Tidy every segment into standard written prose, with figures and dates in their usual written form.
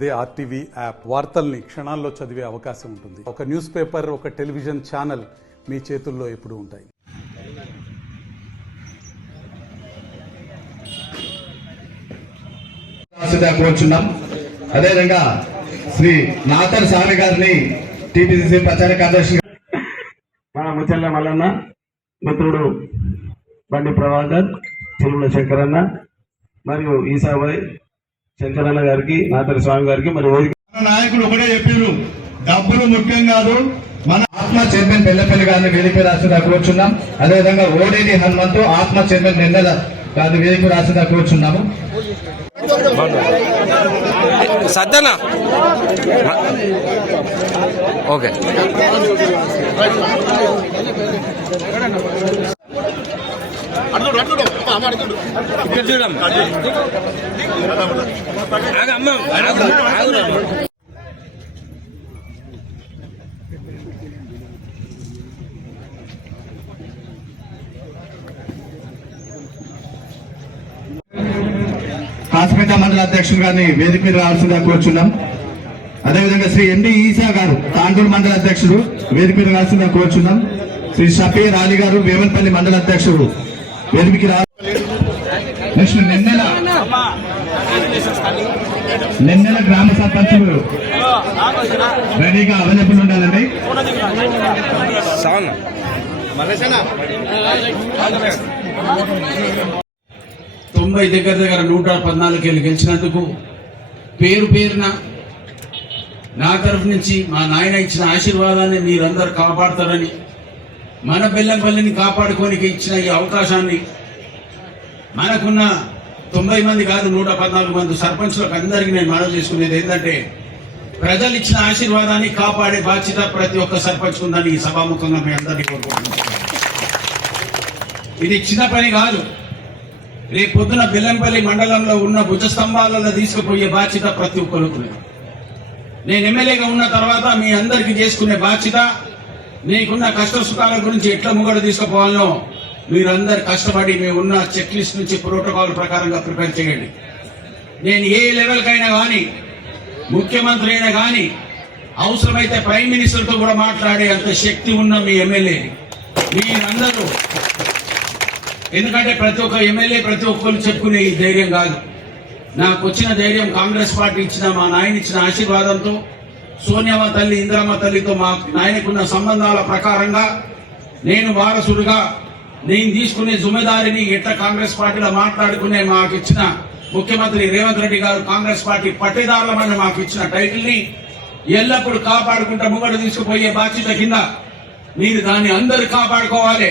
అదే RTV app వార్తల్ని క్షణాల్లో చదివే అవకాశం ఉంటుంది. ఒక న్యూస్ పేపర్, ఒక టెలివిజన్ ఛానల్ మీ చేతుల్లో ఎప్పుడూ ఉంటాయి. కోరుచున్నాం. అదేవిధంగా శ్రీ నాతర్ స్వామి గారిని టీపీసీసీ ప్రచార కార్యదర్శి మన ముచ్చల్ల మల్లన్న, మిత్రుడు బండి ప్రభాకర్, తిరుమల శంకరన్న మరియు ఈసాబాయ్ శంకరన్న గారికి, నాతర్ స్వామి గారికి మరియు నాయకులు ఒకటే చెప్పారు, డబ్బులు ముఖ్యం కాదు. మన ఆత్మ చైర్మన్ బెల్లపల్లి గారిని వేదిక రాసిదా కూర్చున్నాం. అదేవిధంగా ఓడేది హనుమంతు ఆత్మ చైర్మన్ నిందల గారిని వేదిక రాసిదా కూర్చున్నాము. సజ్జనా ఓకే. కాసిపేట మండల అధ్యక్షుడు గారిని వేదిక మీద రావాల్సిందిగా కోరుచున్నాం. అదేవిధంగా శ్రీ ఎండి ఈసా గారు తాండూరు మండల అధ్యక్షుడు వేదిక మీద రావాల్సిందిగా కోరుచున్నాం. శ్రీ షఫీర్ అలీ గారు వేమన్పల్లి మండల అధ్యక్షుడు వేదికకి రావాలి. నెక్స్ట్ నిన్నెల గ్రామ సర్పంచులు రెడీగా అవైలబుల్ ఉండాలండి. 90 దగ్గర 114 గెలిచినందుకు పేరు పేరున నా తరఫు నుంచి మా నాయన ఇచ్చిన ఆశీర్వాదాన్ని మీరందరూ కాపాడతారని, మన బెల్లంపల్లిని కాపాడుకోనికి ఇచ్చిన ఈ అవకాశాన్ని మనకున్న 90 మంది కాదు 114 మంది సర్పంచులకు అందరికీ నేను మనవి చేసుకునేది ఏంటంటే, ప్రజలు ఇచ్చిన ఆశీర్వాదాన్ని కాపాడే బాధ్యత ప్రతి ఒక్క సర్పంచ్ ఉందని ఈ సభాముఖంగా మీ అందరినీ కోరుకుంటున్నాను. ఇది చిన్న పని కాదు. రేపు పొద్దున బెల్లంపల్లి మండలంలో ఉన్న భుజస్తంభాలలో తీసుకుపోయే బాధ్యత ప్రతి ఒక్కరికి. నేను ఎమ్మెల్యేగా ఉన్న తర్వాత మీ అందరికీ చేసుకునే బాధ్యత, మీకున్న కష్ట సుఖాల గురించి ఎట్లా ముంగడ తీసుకుపోవాలనో మీరందరు కష్టపడి మీ ఉన్న చెక్ లిస్ట్ నుంచి ప్రోటోకాల్ ప్రకారంగా ప్రిపేర్ చేయండి. నేను ఏ లెవెల్కైనా కానీ, ముఖ్యమంత్రి అయినా కానీ, అవసరమైతే ప్రైమ్ మినిస్టర్తో కూడా మాట్లాడే అంత శక్తి ఉన్న మీ ఎమ్మెల్యే మీరందరూ. ఎందుకంటే ప్రతి ఒక్క ఎమ్మెల్యే ప్రతి ఒక్కరు చెప్పుకునే ఈ ధైర్యం కాదు. నాకు వచ్చిన ధైర్యం కాంగ్రెస్ పార్టీ ఇచ్చిన, మా నాయన ఇచ్చిన ఆశీర్వాదంతో, సోనియామ్మ తల్లి, ఇందిరమ్మ తల్లితో మా నాయనకున్న సంబంధాల ప్రకారంగా నేను వారసుడుగా నేను తీసుకునే జుమ్మెదారిని ఎట్లా కాంగ్రెస్ పార్టీలో మాట్లాడుకునే మాకు ఇచ్చిన ముఖ్యమంత్రి రేవంత్ రెడ్డి గారు కాంగ్రెస్ పార్టీ పట్టేదారులమని మాకు ఇచ్చిన టైటిల్ని ఎల్లప్పుడూ కాపాడుకుంటా ముంగడు తీసుకుపోయే బాధ్యత కింద మీరు దాన్ని అందరు కాపాడుకోవాలి.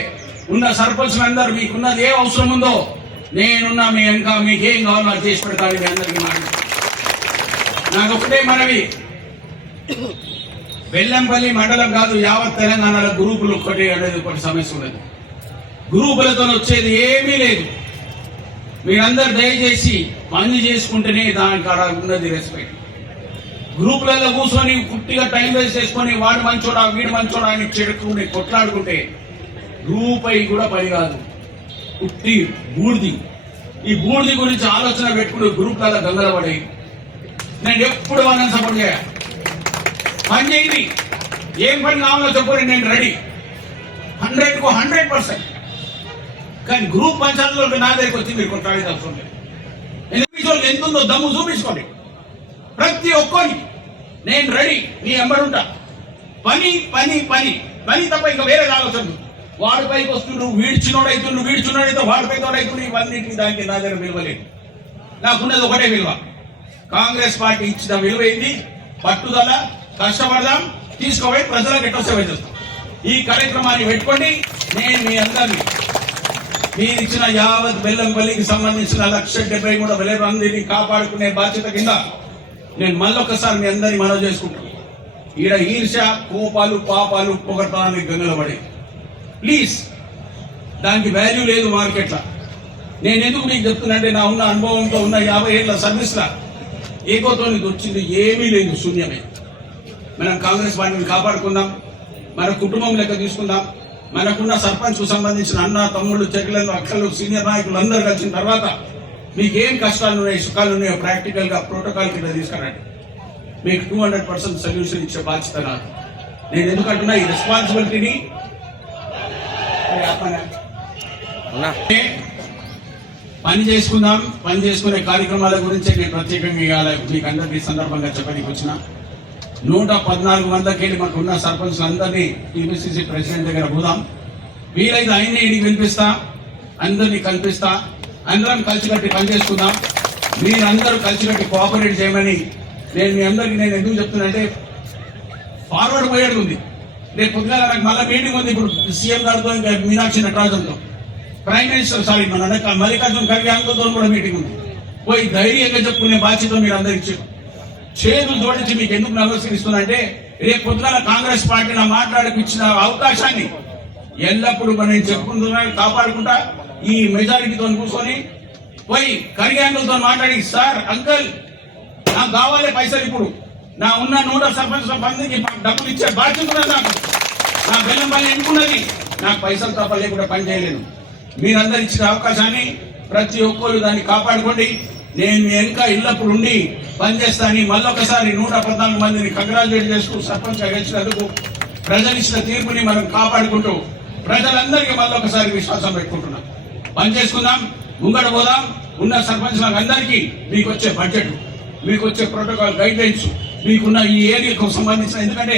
ఉన్న సర్పంచులు అందరూ మీకున్నది ఏ అవసరం ఉందో నేనున్నా మీ వెనక, మీకేం కావాలో నాకు చేసి పెడతాను. మీ అందరికీ నాకు ఒకటే మనవి, బెల్లంపల్లి మండలం కాదు యావత్ తెలంగాణలో గ్రూపులు ఒకటి అనేది ఒకటి సమస్య ఉన్నది. గ్రూపులతో వచ్చేది ఏమీ లేదు. మీరందరూ దయచేసి పని చేసుకుంటేనే దానికి అలా ఉన్నది రెస్పెక్ట్. గ్రూపులలో కూర్చొని కుట్టిగా టైం వేస్ట్ చేసుకొని వాడు మంచోడా వీడు మంచోడా అని చెడుకుని కొట్లాడుకుంటే రూపాయి కూడా పని కాదు. కుట్టి బూడిది. ఈ బూడిది గురించి ఆలోచన పెట్టుకుని గ్రూప్లలో గంగల పడి నేను ఎప్పుడు వాళ్ళని సపోర్ట్ చేయాలి. పని చేయండి, ఏం పని కావాలో చెప్పండి, నేను రెడీ 100కు 100%. కానీ గ్రూప్ పంచాయతీలో నా దగ్గరికి వచ్చి మీరు కొట్లాడి అవసరం లేదు. ఎంత ఉందో దమ్ము చూపించుకోండి. ప్రతి ఒక్కరికి నేను రెడీ, మీ ఎంబడుంటా. పని పని పని పని తప్ప ఇంకా వేరే ఆలోచన. వాడి పైకి వస్తుండ్రు, వీడ్చినోడైతుండ్రు, వీడ్చున్నోడైతే వాడి పై తోడైతుండ్రు. ఇవన్నింటికి దానికి నా దగ్గర విలువలేదు. నాకున్నది ఒకటే విలువ. కాంగ్రెస్ పార్టీ ఇచ్చిన విలువ ఏంది? పట్టుదల, కష్టపడదాం, తీసుకోపోయి ప్రజలకు ఎట్టో సేవ చేస్తాం. ఈ కార్యక్రమాన్ని పెట్టుకోండి. నేను మీ అందరినీ మీరు ఇచ్చిన యావత్ బెల్లంపల్లికి సంబంధించిన 173,000 మందిని కాపాడుకునే బాధ్యత కింద నేను మళ్ళొక్కసారి మీ అందరినీ మనవి చేసుకుంటాను. ఈడ ఈర్ష, కోపాలు, పాపాలు, పొగడతానికి గంగలబడి ప్లీజ్, దానికి వాల్యూ లేదు మార్కెట్లో. నేను ఎందుకు మీకు చెప్తున్నంటే, నా ఉన్న అనుభవంతో ఉన్న 50 ఏళ్ల సర్వీస్లా ఏకోతో వచ్చింది ఏమీ లేదు, శూన్యమే. మనం కాంగ్రెస్ పార్టీని కాపాడుకుందాం, మన కుటుంబం లెక్క తీసుకుందాం. మనకున్న సర్పంచ్ కు సంబంధించిన అన్న, తమ్ముళ్ళు, చెల్లెళ్ళు, అక్కలు, సీనియర్ నాయకులు అందరూ కలిసిన తర్వాత మీకేం కష్టాలు ఉన్నాయి, సుఖాలు ఉన్నాయో ప్రాక్టికల్ గా ప్రోటోకాల్ కింద తీసుకురండి. మీకు 200% సొల్యూషన్ ఇచ్చే బాధ్యత నాది. నేను ఎందుకంటున్నా ఈ రెస్పాన్సిబిలిటీని ఉన్నా పని చేసుకుందాం. పని చేసుకునే కార్యక్రమాల గురించి నేను ప్రత్యేకంగా ఇవాళ మీకు అందరికీ సందర్భంగా చెప్పడానికి వచ్చిన 114 మందికి వెళ్ళి మాకు ఉన్న సర్పంచ్లందరినీ టీపీసీసీ ప్రెసిడెంట్ దగ్గర పోదాం. వీలైతే ఆయన్ని ఇంటికి వినిపిస్తా, అందరినీ కల్పిస్తా, అందరం కలిసికట్టి పనిచేసుకుందాం. మీరందరూ కలిసికట్టి కోఆపరేట్ చేయమని నేను మీ అందరికీ నేను ఎందుకు చెప్తున్నా ఫార్వర్డ్ పోయేది ఉంది. రేపు పొద్దుగా నాకు మళ్ళీ మీటింగ్ ఉంది ఇప్పుడు సీఎం గారితో, ఇంకా మీనాక్షి నటరాజన్తో, ప్రైమ్ మినిస్టర్ మన మల్లికార్జున ఖర్గే అంకులతో కూడా మీటింగ్ ఉంది. పోయి ధైర్యంగా చెప్పుకునే బాధ్యత మీరు అందరు ఇచ్చారు. చేతులు జోడించి మీకు ఎందుకు నమస్కరిస్తున్నా అంటే రేపు పొద్దున కాంగ్రెస్ పార్టీ నా మాట్లాడకు ఇచ్చిన అవకాశాన్ని ఎల్లప్పుడూ మనం చెప్పుకుంటున్నా కాపాడుకుంటా ఈ మెజారిటీతో కూర్చొని పోయి ఖర్గే అంకులతో మాట్లాడి, సార్ అంకుల్ నాకు కావాలి పైసలు, ఇప్పుడు నా ఉన్న 100 సర్పంచ్ మందికి డబ్బులు ఇచ్చే బాధ్యత ఉన్నది నాకు. నా బెల్లం పని ఎన్నుకున్నది, నాకు పైసలు తప్ప లేకుండా పని చేయలేను. మీరందరు ఇచ్చిన అవకాశాన్ని ప్రతి ఒక్కరు దాన్ని కాపాడుకోండి. నేను మీ వెనుక ఇళ్ళప్పుడు ఉండి పనిచేస్తాను. మళ్ళొకసారి 114 మందిని కంగ్రాచులేట్ చేస్తూ సర్పంచ్ గెలిచినందుకు ప్రజలు ఇచ్చిన తీర్పుని మనం కాపాడుకుంటూ ప్రజలందరికీ మళ్ళొకసారి విశ్వాసం పెట్టుకుంటున్నాం. పని చేసుకుందాం, ముంగడ పోదాం. ఉన్న సర్పంచ్ అందరికీ మీకు వచ్చే బడ్జెట్, మీకు వచ్చే ప్రోటోకాల్ గైడ్ లైన్స్, మీకున్న ఈ ఏరియాకు సంబంధించిన, ఎందుకంటే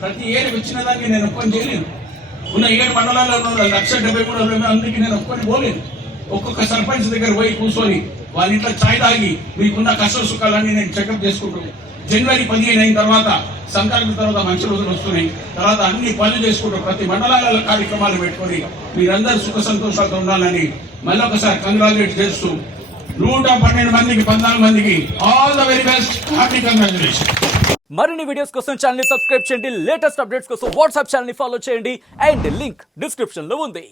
ప్రతి ఏరియా వచ్చిన దానికి నేను ఒప్పుకొని చేయలేను. ఉన్న 7 మండలాల్లో 1,73,000 మందికి నేను ఒప్పుకొని పోలేను. ఒక్కొక్క సర్పంచ్ దగ్గర పోయి కూర్చొని వాళ్ళ ఇంట్లో ఛాయ్ తాగి మీకున్న కష్ట సుఖాలన్నీ నేను చెకప్ చేసుకుంటూ జనవరి 15 అయిన తర్వాత సంక్రాంతి తర్వాత మంచి రోజులు వస్తున్నాయి. తర్వాత అన్ని పనులు చేసుకుంటూ ప్రతి మండలాలలో కార్యక్రమాలు పెట్టుకొని మీరందరూ సుఖ సంతోషాలతో ఉండాలని మళ్ళొకసారి కంగ్రాచులేట్ చేస్తూ 112 మందికి 14 మందికి all the very best, happy congratulation. మరిన్ని వీడియోస్ కోసం ఛానల్ ని సబ్స్క్రైబ్ చేయండి. లేటెస్ట్ అప్డేట్స్ కోసం వాట్సాప్ ఛానల్ ని ఫాలో చేయండి. అండ్ లింక్ డిస్క్రిప్షన్ లో ఉంది.